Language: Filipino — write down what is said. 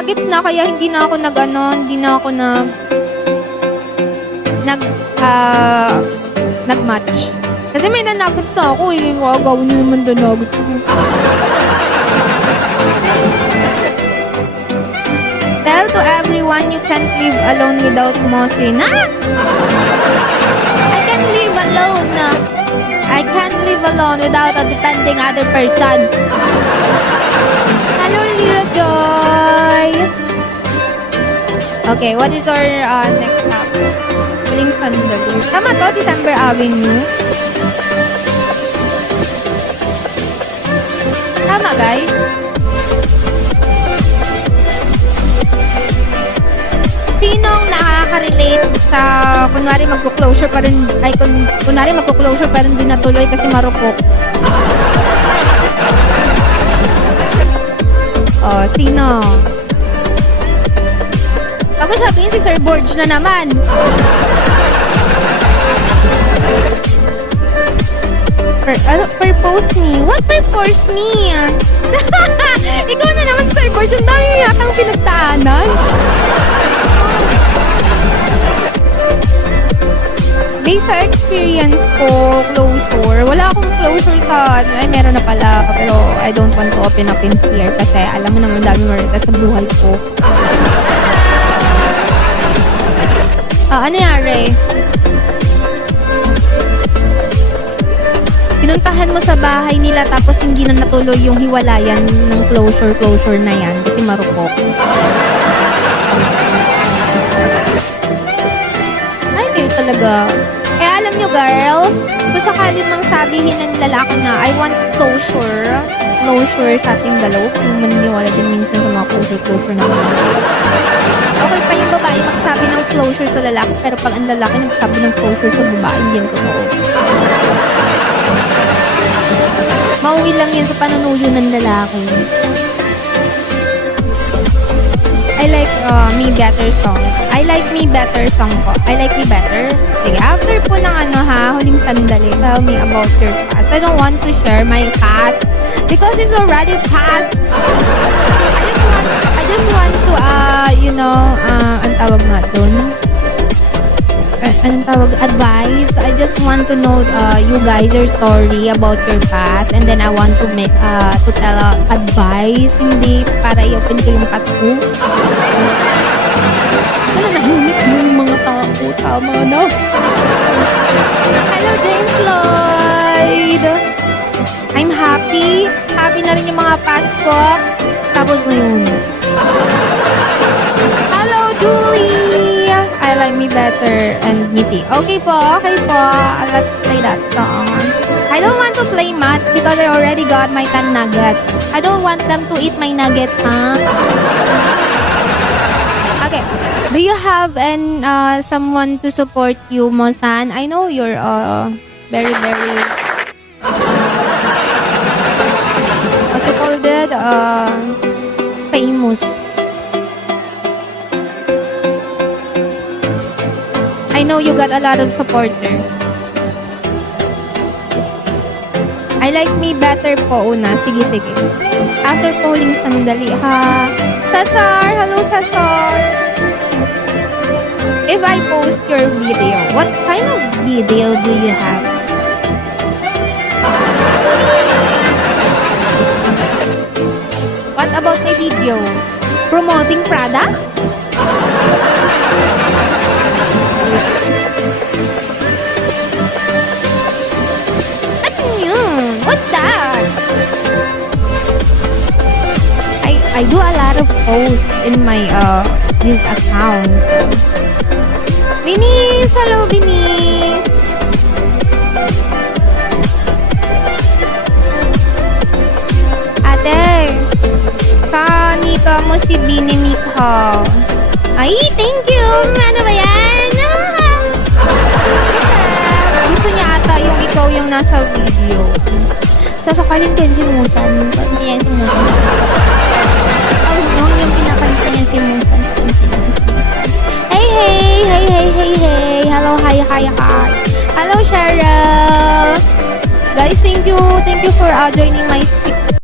nuggets na kaya hindi na ako nag-match. Kasi may nuggets na ako eh. Gagawin niyo naman the nuggets ko. Tell to everyone you can't live alone without Mosin. Ha? I can't live alone. I can't live alone without a depending other person. Hello, Lira Joy. Okay, what is our next stop? Huling Sandali. Tama to, December Avenue. Tama, guys. Sinong nakaka-relate sa kunwari magko-closure pa rin din natuloy kasi marupok? Oh, sino? Ako sabihin si Sir Borge na naman. Purpose me? What purpose me? Ikaw na naman, Sir Borge. Ang dami yatang pinagtaanan. Based sa experience ko, closure, wala akong closure sa, meron na pala, pero I don't want to open up in here kasi alam mo naman dami marita sa buhay ko. Ano nangyari? Pinuntahan mo sa bahay nila tapos hindi na natuloy yung hiwalayan ng closure na yan kasi marupok. Ay, kayo talaga. Kaya alam nyo, girls, kung sakali mang sabihin ng lalaki na I want closure sa ating dalawa, kung maniniwala din minsan sa mga closure na mga. Okay pa yung babae magsabi ng closure sa lalaki, pero pag ang lalaki nagsabi ng closure sa babae, hindi yan totoo. Mauwi lang yan sa panunuyo ng lalaki. I like Me Better song. I like Me Better song ko. I like Me Better. Sige, after po ng Huling Sandali, tell me about your past. I don't want to share my past because it's already past. I just want to, ang tawag nga dun? Anong tawag? Advice. I just want to know you guys your story about your past and then I want to make to tell advice, hindi para i-open ko yung past ko. Nahimik mo yung mga tao. Tama na. Hello, James Lloyd. I'm happy. Happy na rin yung mga past ko. Tapos na yun. Hello, Julie. I like Me Better and Niti. Okay po. Let's play that song. I don't want to play much because I already got my 10 nuggets. I don't want them to eat my nuggets, huh? Okay. Do you have someone to support you, Mosan? I know you're very, very what you call that? Famous. I know you got a lot of supporter. I like Me Better po una. Sige. After po Huling Sandali, ha? Cesar! Hello, Cesar! If I post your video, what kind of video do you have? What about my video? Promoting products? Ano yun? What's that? I do a lot of posts in my this account. Binis! Hello, Binis! Ate, kanika mo si Bini Mikha. Ay, thank you! Ano ba yan? Gusto niya ata yung ikaw yung nasa video. Sasakalin ko yun si Musan. Hindi yan si Musan. Yung pinakanta niya si Musan. Hey. Hello, hi. Hello, Cheryl. Guys, thank you for joining my stream.